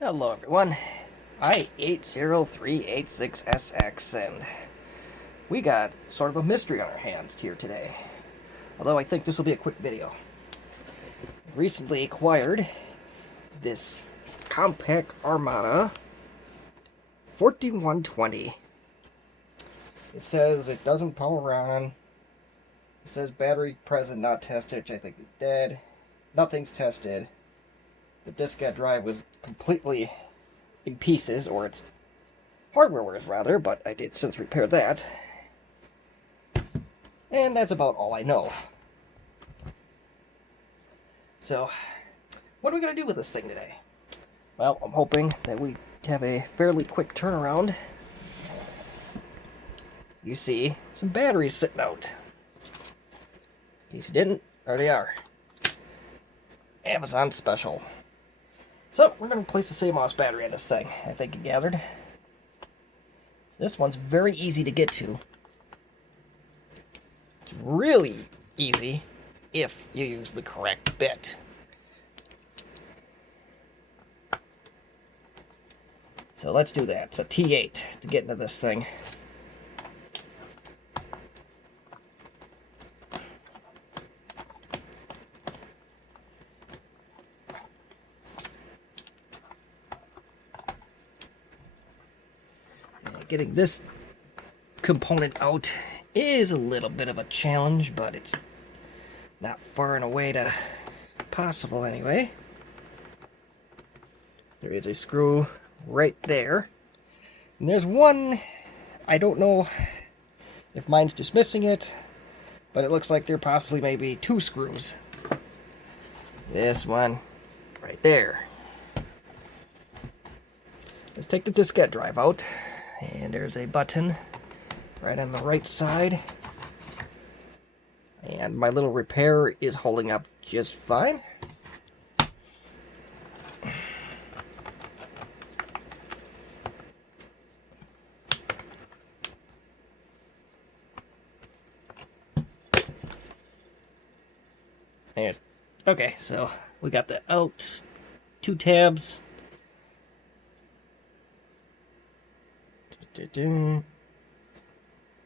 Hello everyone, I80386SX, and we got sort of a mystery on our hands here today. Although I think this will be a quick video. Recently acquired this Compaq Armada 4120. It says it doesn't power on. It says battery present, not tested, which I think is dead. Nothing's tested. The diskette drive was completely in pieces, or its hardware was rather, but I did since repair that. And that's about all I know. So, what are we going to do with this thing today? Well, I'm hoping that we have a fairly quick turnaround. You see some batteries sitting out. In case you didn't, there they are. Amazon special. So, we're going to place the CMOS battery on this thing, I think you gathered. This one's very easy to get to. It's really easy if you use the correct bit. So let's do that. It's a T8 to get into this thing. Getting this component out is a little bit of a challenge, but it's not far and away to possible anyway. There is a screw right there. And there's one, I don't know if mine's just missing it, but it looks like there possibly may be two screws. This one right there. Let's take the diskette drive out. And there's a button right on the right side. And my little repair is holding up just fine. There's, okay, so we got the out, two tabs.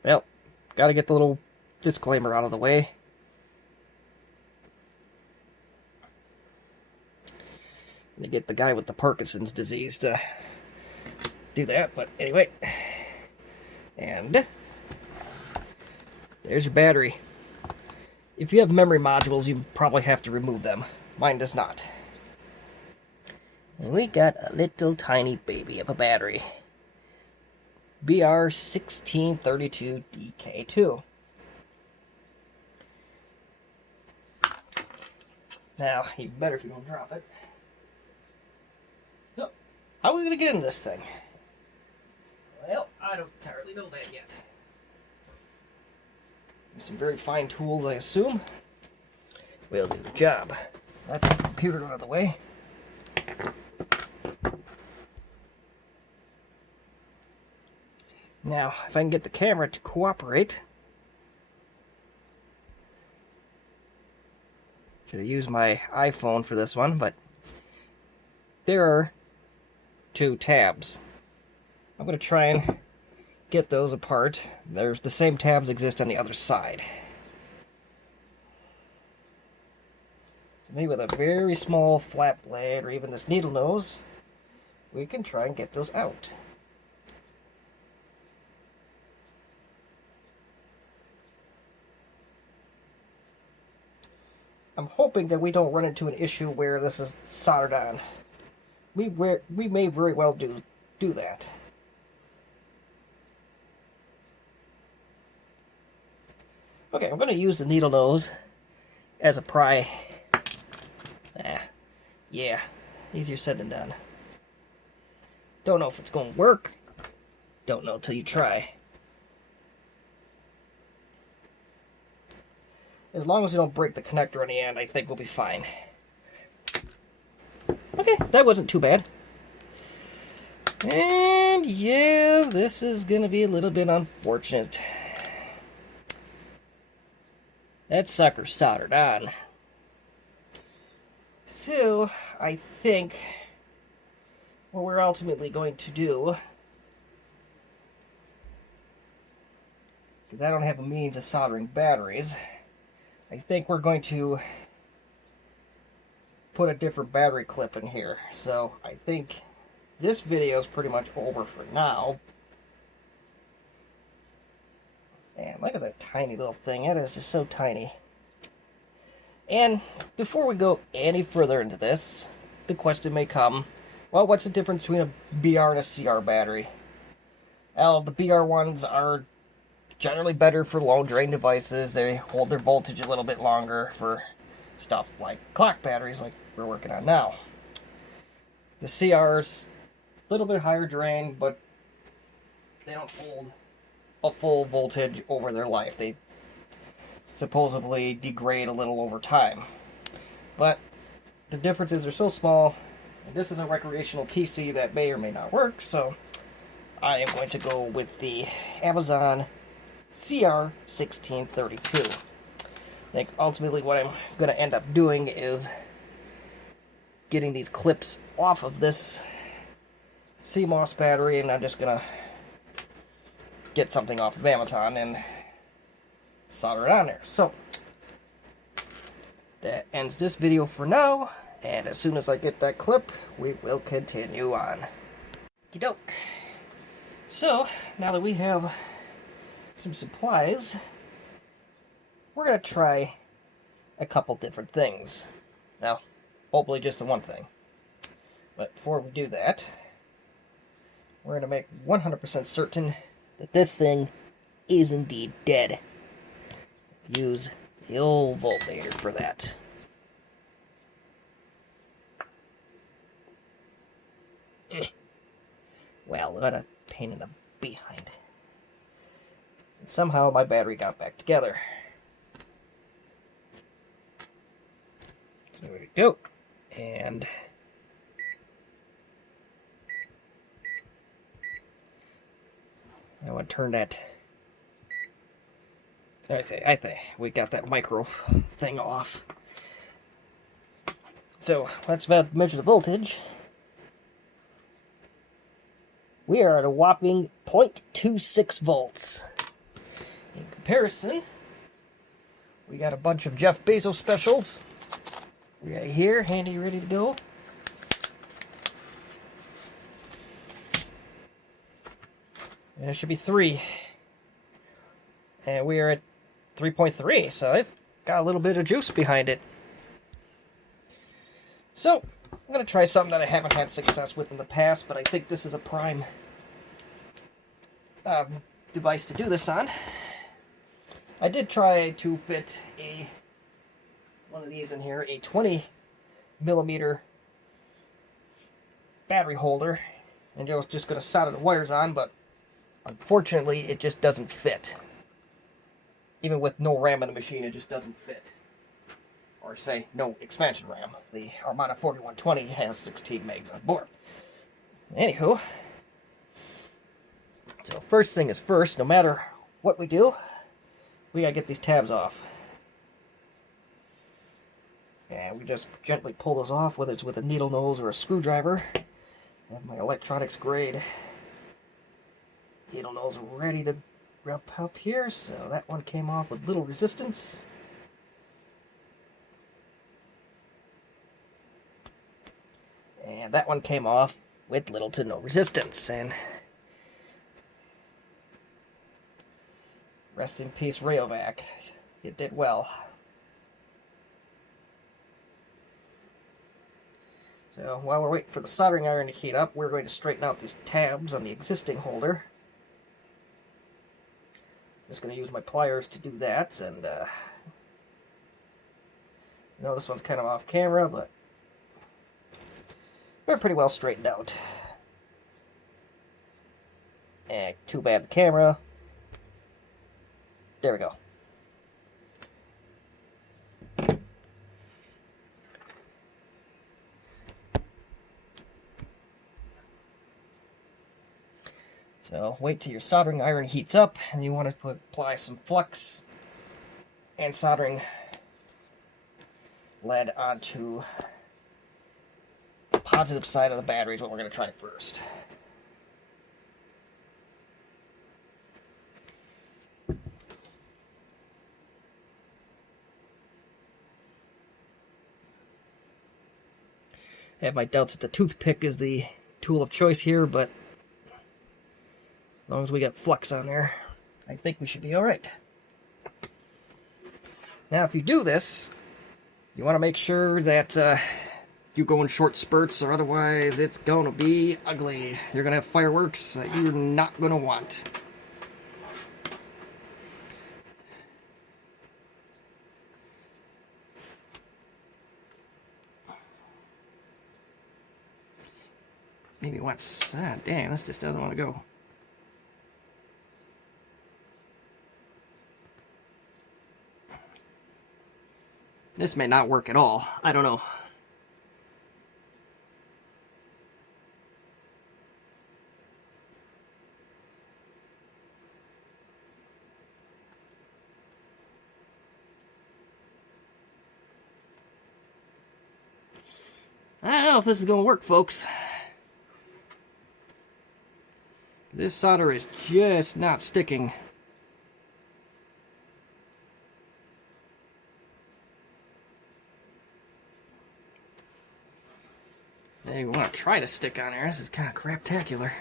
Well, gotta get the little disclaimer out of the way. And to get the guy with the Parkinson's disease to do that, but anyway. And there's your battery. If you have memory modules, you probably have to remove them. Mine does not. And we got a little tiny baby of a battery. BR1632DK2. Now, even better if you don't drop it. So, how are we going to get in this thing? Well, I don't entirely know that yet. Some very fine tools, I assume, will do the job. So that's the computer out of the way. Now, if I can get the camera to cooperate, should have used my iPhone for this one, but there are two tabs. I'm going to try and get those apart. There's the same tabs exist on the other side. So maybe with a very small flat blade or even this needle nose, we can try and get those out. I'm hoping that we don't run into an issue where this is soldered on. We may very well do that. Okay, I'm going to use the needle nose as a pry. Yeah, easier said than done. Don't know if it's going to work. Don't know till you try. As long as you don't break the connector on the end, I think we'll be fine. Okay, that wasn't too bad. And yeah, this is going to be a little bit unfortunate. That sucker soldered on. So, I think what we're ultimately going to do, because I don't have a means of soldering batteries, I think we're going to put a different battery clip in here. So I think this video is pretty much over for now. And look at that tiny little thing. It is just so tiny. And before we go any further into this, the question may come, well, what's the difference between a BR and a CR battery? Well, the BR ones are generally better for low drain devices. They hold their voltage a little bit longer for stuff like clock batteries like we're working on now. The CR's a little bit higher drain, but they don't hold a full voltage over their life. They supposedly degrade a little over time. But the differences are so small, and this is a recreational PC that may or may not work, so I am going to go with the Amazon CR1632. I think ultimately what I'm going to end up doing is getting these clips off of this CMOS battery, and I'm just going to get something off of Amazon and solder it on there. So that ends this video for now, and as soon as I get that clip, we will continue on. Okie doke. So now that we have some supplies, we're going to try a couple different things. Now, hopefully just the one thing. But before we do that, we're going to make 100% certain that this thing is indeed dead. Use the old voltmeter for that. Well, what a pain in the behind. And somehow my battery got back together. So there we go. And I want to turn that. I think we got that micro thing off. So let's measure the voltage. We are at a whopping 0.26 volts. In comparison, we got a bunch of Jeff Bezos specials right here, handy, ready to go. And there should be 3. And we are at 3.3, so it's got a little bit of juice behind it. So, I'm going to try something that I haven't had success with in the past, but I think this is a prime device to do this on. I did try to fit one of these in here, a 20 millimeter battery holder, and I was just going to solder the wires on, but unfortunately it just doesn't fit. Even with no RAM in the machine, it just doesn't fit. Or say, no expansion RAM. The Armada 4120 has 16 megs on board. Anywho, so first thing is first, no matter what we do, we gotta get these tabs off. And we just gently pull those off, whether it's with a needle nose or a screwdriver. I have my electronics grade needle nose ready to wrap up here, so that one came off with little resistance. And that one came off with little to no resistance. And rest in peace, Rayovac. You did well. So while we're waiting for the soldering iron to heat up, we're going to straighten out these tabs on the existing holder. I'm just going to use my pliers to do that, and I know this one's kind of off camera, but we're pretty well straightened out. And too bad the camera. There we go. So wait till your soldering iron heats up, and you want to apply some flux and soldering lead onto the positive side of the battery is what we're going to try first. I have my doubts that the toothpick is the tool of choice here, but as long as we got flux on there, I think we should be alright. Now, if you do this, you want to make sure that you go in short spurts, or otherwise it's going to be ugly. You're going to have fireworks that you're not going to want. Maybe once. Ah, dang, this just doesn't want to go. This may not work at all. I don't know. I don't know if this is going to work, folks. This solder is just not sticking. Hey, we want to try to stick on there. This is kind of craptacular.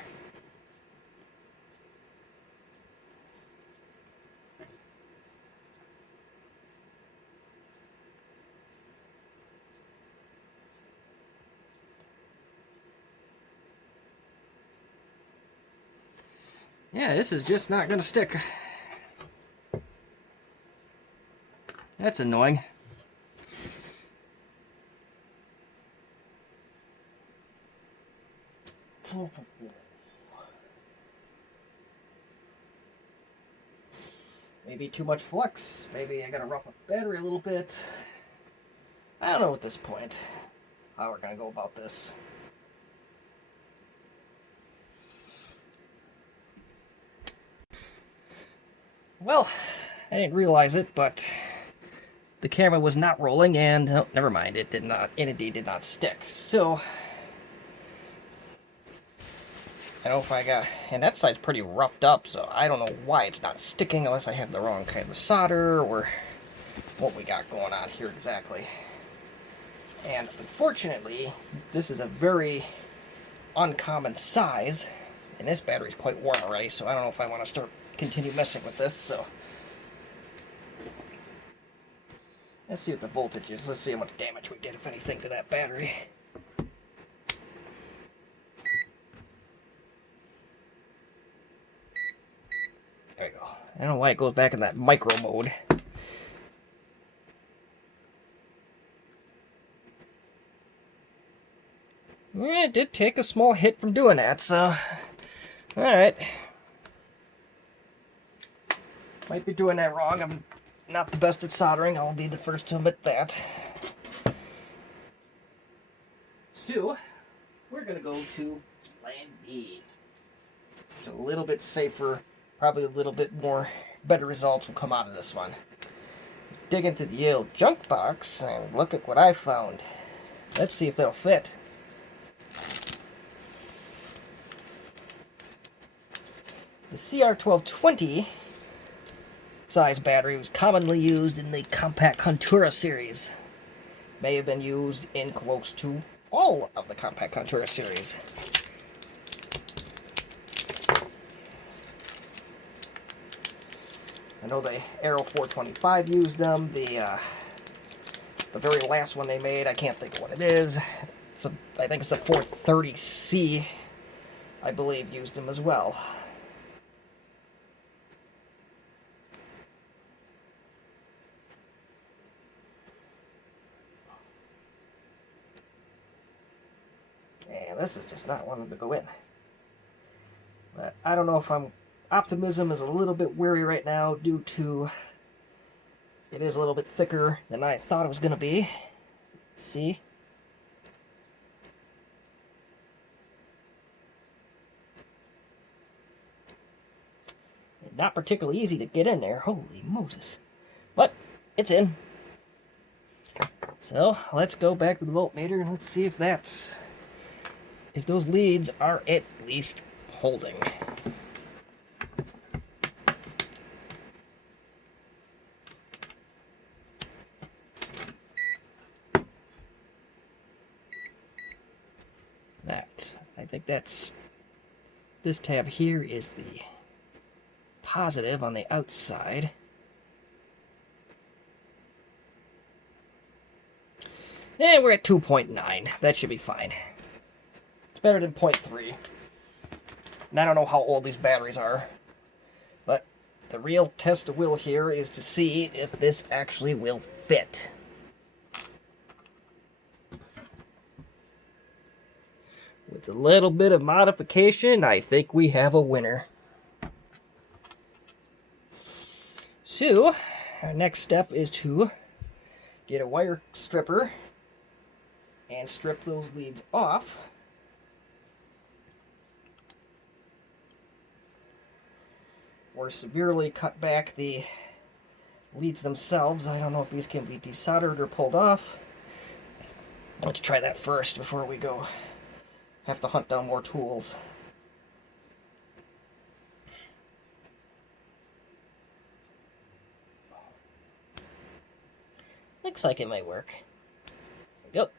Yeah, this is just not going to stick. That's annoying. Maybe too much flux. Maybe I gotta rough up the battery a little bit. I don't know at this point how we're gonna go about this. Well, I didn't realize it, but the camera was not rolling, and oh, never mind, it did not. It indeed did not stick. So I don't know if I got, and that side's pretty roughed up, so I don't know why it's not sticking unless I have the wrong kind of solder or what we got going on here exactly. And unfortunately, this is a very uncommon size, and this battery's quite worn already, so I don't know if I want to continue messing with this. So let's see what the voltage is. Let's see how much damage we did, if anything, to that battery. There we go. I don't know why it goes back in that micro mode. Yeah, it did take a small hit from doing that, so alright. Might be doing that wrong. I'm not the best at soldering. I'll be the first to admit that. So, we're going to go to plan B. It's a little bit safer. Probably a little bit more better results will come out of this one. Dig into the old junk box and look at what I found. Let's see if it'll fit. The CR1220 size battery was commonly used in the Compaq Armada series. May have been used in close to all of the Compaq Armada series. I know the Aero 425 used them. The very last one they made, I can't think of what it is. I think it's the 430C, I believe, used them as well. And this is just not wanting to go in. But I don't know if optimism is a little bit weary right now due to it is a little bit thicker than I thought it was going to be. See? Not particularly easy to get in there. Holy Moses. But it's in. So let's go back to the voltmeter and let's see if that's if those leads are at least holding. I think that's, this tab here is the positive on the outside. And we're at 2.9. That should be fine. It's better than 0.3. And I don't know how old these batteries are, but the real test of will here is to see if this actually will fit. With a little bit of modification, I think we have a winner. So, our next step is to get a wire stripper and strip those leads off. Or severely cut back the leads themselves. I don't know if these can be desoldered or pulled off. Let's try that first before we go have to hunt down more tools. Looks like it might work. There we go.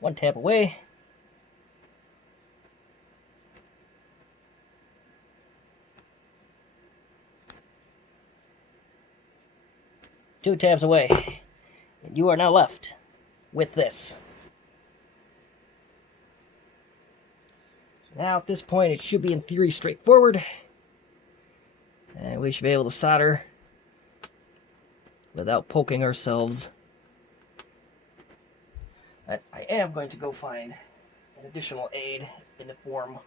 One tap away. Two tabs away. And you are now left with this. Now at this point it should be in theory straightforward. And we should be able to solder without poking ourselves. But I am going to go find an additional aid in the form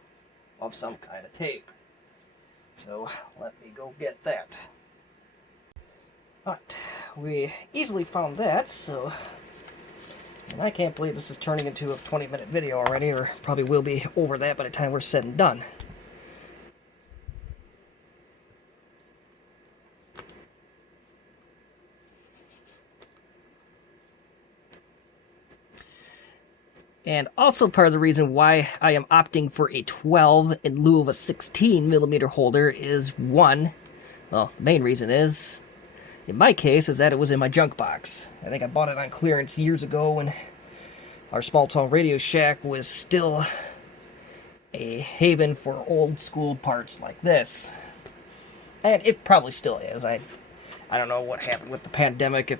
of some kind of tape. So let me go get that. But we easily found that, so... And I can't believe this is turning into a 20-minute video already, or probably will be over that by the time we're said and done. And also part of the reason why I am opting for a 12 in lieu of a 16mm holder is one, well, the main reason is, in my case, is that it was in my junk box. I think I bought it on clearance years ago when our small-town Radio Shack was still a haven for old-school parts like this. And it probably still is. I don't know what happened with the pandemic,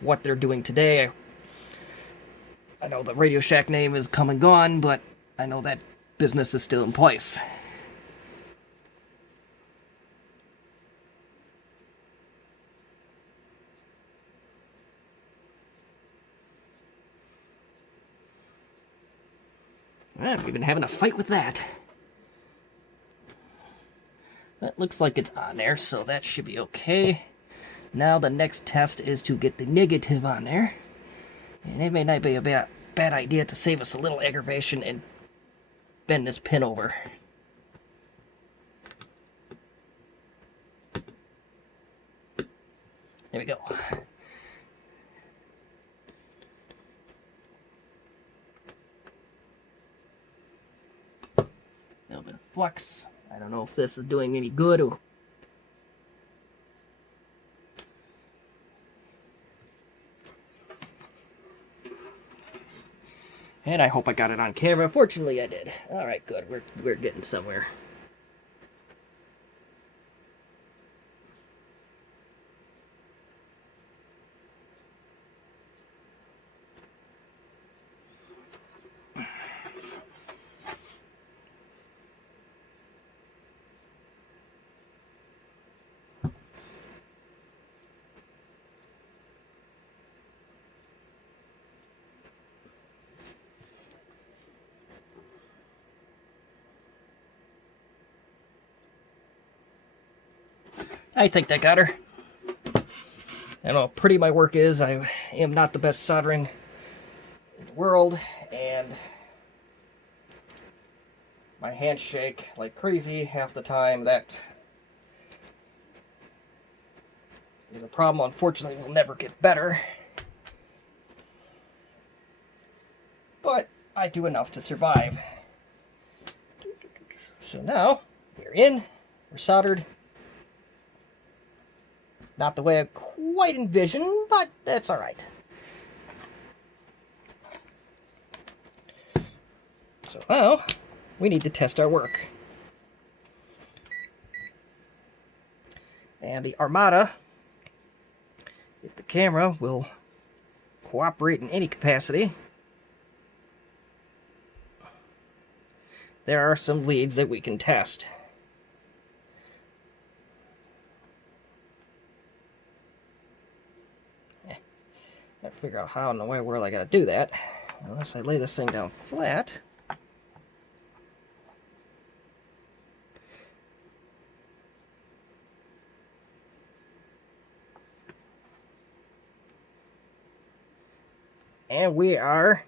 what they're doing today. I know the Radio Shack name is come and gone, but I know that business is still in place. Well, we've been having a fight with that. That looks like it's on there, so that should be okay. Now the next test is to get the negative on there. And it may not be a bad idea to save us a little aggravation and bend this pin over. There we go. A little bit of flux. I don't know if this is doing any good or... And I hope I got it on camera. Fortunately, I did. Alright, good. We're getting somewhere. I think that got her. I don't know how pretty my work is. I am not the best soldering in the world, and my hands shake like crazy half the time. That is a problem, unfortunately, will never get better. But I do enough to survive. So now we're in, we're soldered. Not the way I quite envisioned, but that's all right. So now we need to test our work. And the Armada, if the camera will cooperate in any capacity, there are some leads that we can test. I figure out how in the world I gotta do that. Unless I lay this thing down flat. And we are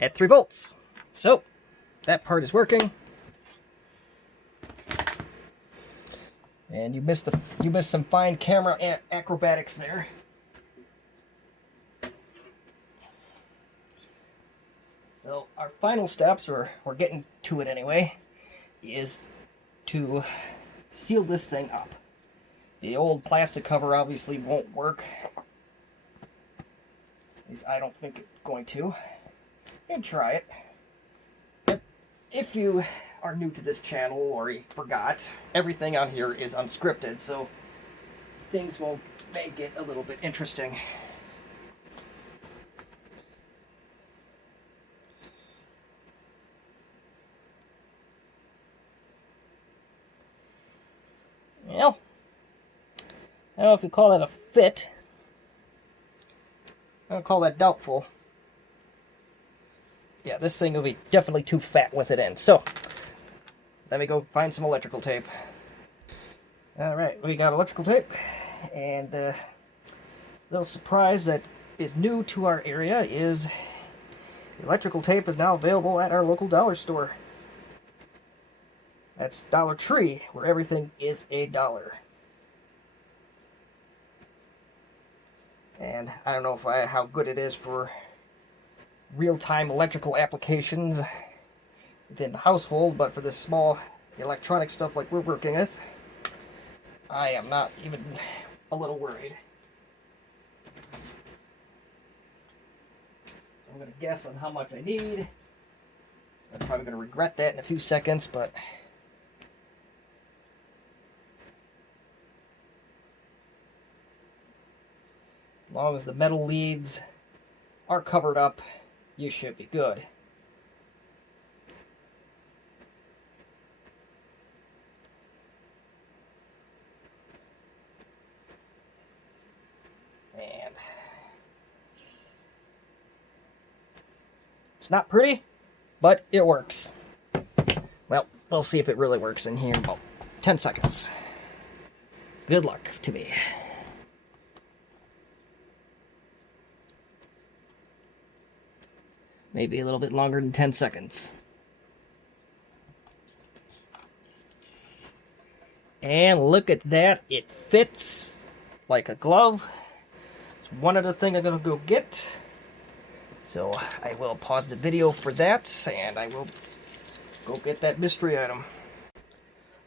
at 3 volts. So that part is working. And you missed some fine camera acrobatics there. So our final steps, or we're getting to it anyway, is to seal this thing up. The old plastic cover obviously won't work. At least I don't think it's going to. And try it. But if you are new to this channel or you forgot, everything on here is unscripted, so things will make it a little bit interesting. Well, I don't know if you call that a fit. I don't call that doubtful. Yeah, this thing will be definitely too fat with it in. So, let me go find some electrical tape. Alright, we got electrical tape. And a little surprise that is new to our area is electrical tape is now available at our local dollar store. That's Dollar Tree, where everything is $1. And I don't know how good it is for real-time electrical applications within the household, but for this small electronic stuff like we're working with, I am not even a little worried. So I'm going to guess on how much I need. I'm probably going to regret that in a few seconds, but as long as the metal leads are covered up, you should be good. And it's not pretty, but it works. Well, we'll see if it really works in here in about 10 seconds. Good luck to me. Maybe a little bit longer than 10 seconds. And look at that. It fits like a glove. It's one other thing I'm going to go get. So I will pause the video for that, and I will go get that mystery item.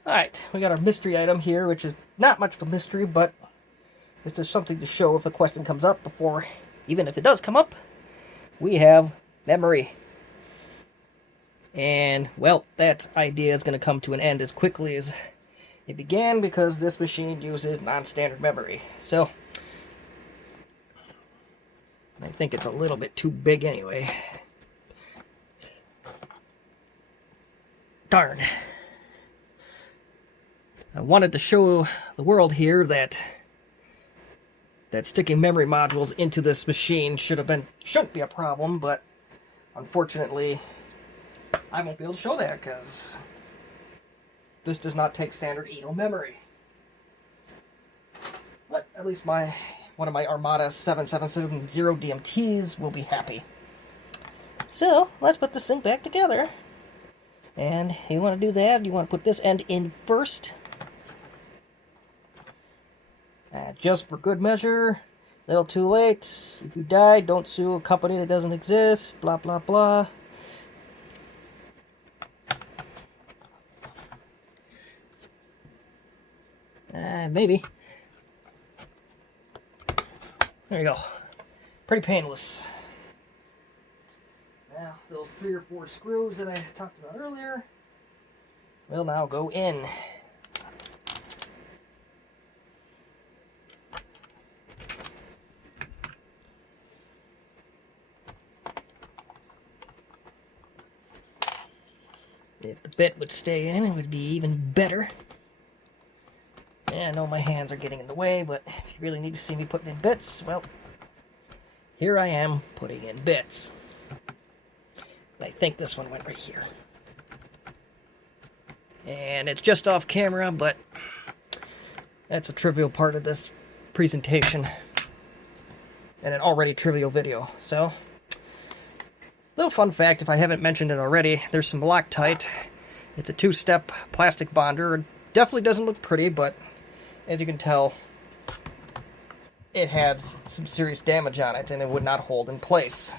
Alright, we got our mystery item here, which is not much of a mystery, but it's just something to show if a question comes up before, even if it does come up. We have memory. And, well, that idea is going to come to an end as quickly as it began, because this machine uses non-standard memory. So, I think it's a little bit too big anyway. Darn. I wanted to show the world here that sticking memory modules into this machine shouldn't be a problem, but unfortunately, I won't be able to show that because this does not take standard Eno memory. But at least one of my Armada 7770 DMTs will be happy. So, let's put this thing back together. And you want to do that, you want to put this end in first. Just for good measure, Little too late. If you die, don't sue a company that doesn't exist. Blah, blah, blah. Maybe. There you go. Pretty painless. Now, those 3 or 4 screws that I talked about earlier will now go in. If the bit would stay in, it would be even better. Yeah, I know my hands are getting in the way, but if you really need to see me putting in bits, well, here I am putting in bits. I think this one went right here. And it's just off camera, but that's a trivial part of this presentation. And an already trivial video. So, little fun fact, if I haven't mentioned it already, there's some Loctite. It's a 2-step plastic bonder. It definitely doesn't look pretty, but as you can tell, it had some serious damage on it, and it would not hold in place.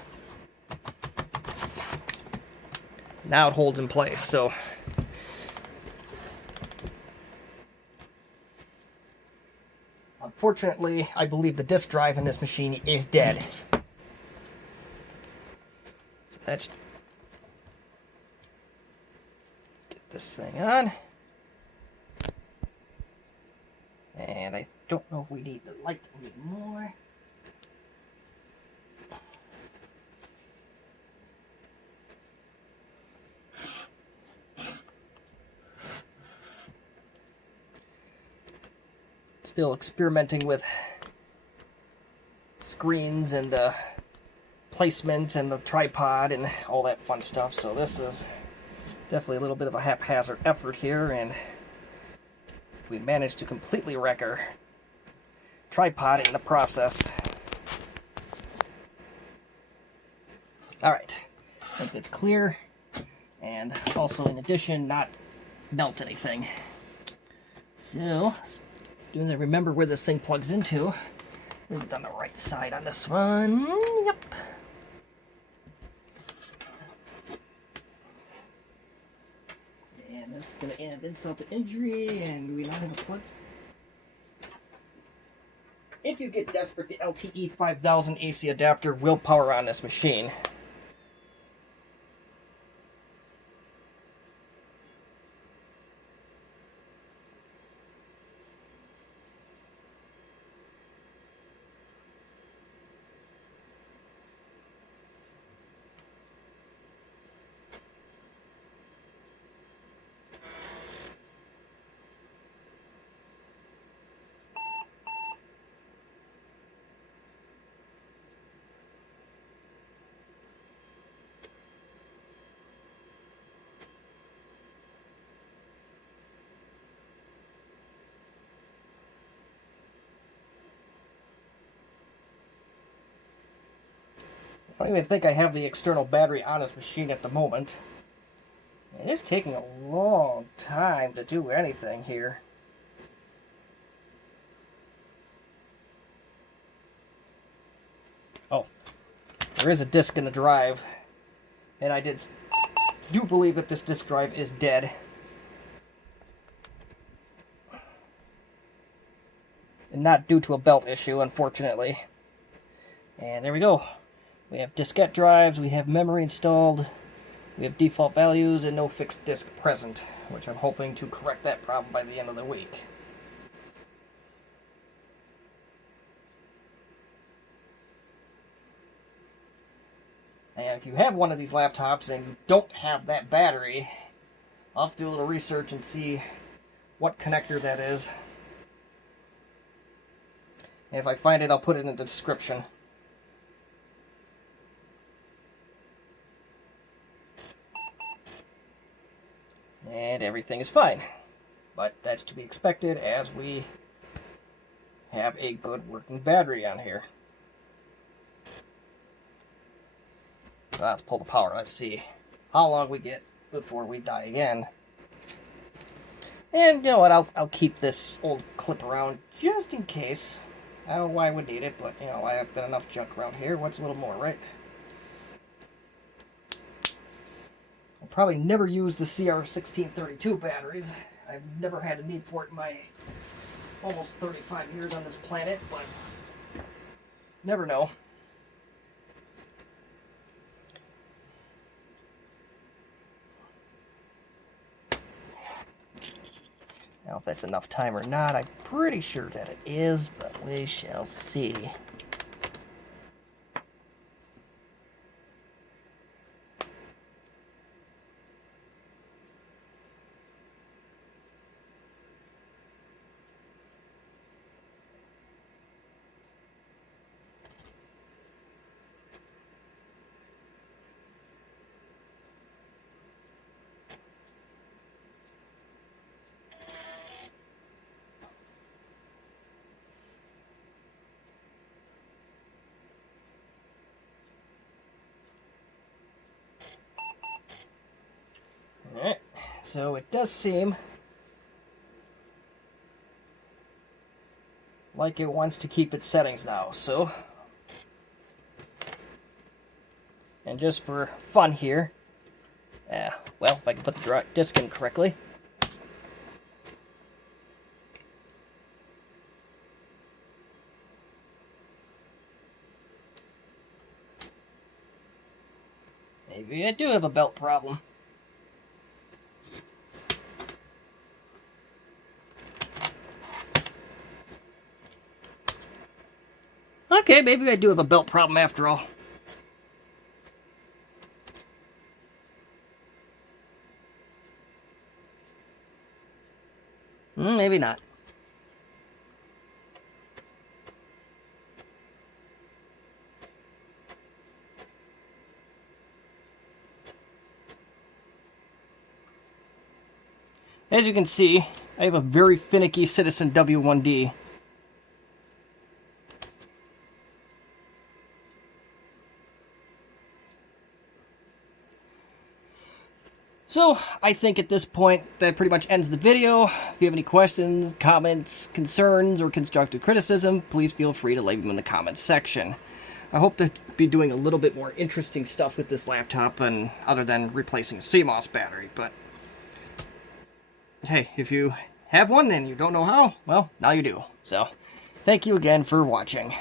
Now it holds in place, so unfortunately, I believe the disk drive in this machine is dead. So let's get this thing on. And I don't know if we need the light anymore. Still experimenting with screens and placement and the tripod and all that fun stuff. So this is definitely a little bit of a haphazard effort here, and we managed to completely wreck our tripod in the process. Alright, I think that's clear, and also in addition, not melt anything. So, as soon as I remember where this thing plugs into, I think it's on the right side on this one. Yep. And this is going to add insult to injury, and we now have a plug. If you get desperate, the LTE 5000 AC adapter will power on this machine. I don't even think I have the external battery on this machine at the moment. It is taking a long time to do anything here. Oh, there is a disk in the drive, and I do believe that this disk drive is dead. And not due to a belt issue, unfortunately. And there we go. We have diskette drives, we have memory installed, we have default values, and no fixed disk present, which I'm hoping to correct that problem by the end of the week. And if you have one of these laptops and you don't have that battery, I'll have to do a little research and see what connector that is. And if I find it, I'll put it in the description. And everything is fine. But that's to be expected as we have a good working battery on here. So let's pull the power. Let's see how long we get before we die again. And you know what? I'll keep this old clip around just in case I don't know why I would need it, but, you know, I've got enough junk around here. What's a little more, right? I'll probably never use the CR1632 batteries. I've never had a need for it in my almost 35 years on this planet, but never know. Now, if that's enough time or not, I'm pretty sure that it is, but we shall see. Alright, so it does seem like it wants to keep its settings now, so. And just for fun here, well, if I can put the disc in correctly. Maybe I do have a belt problem. Okay, maybe I do have a belt problem after all. Maybe not. As you can see, I have a very finicky Citizen W1D. So, I think at this point, that pretty much ends the video. If you have any questions, comments, concerns, or constructive criticism, please feel free to leave them in the comments section. I hope to be doing a little bit more interesting stuff with this laptop, and other than replacing a CMOS battery, but hey, if you have one and you don't know how, well, now you do. So, thank you again for watching.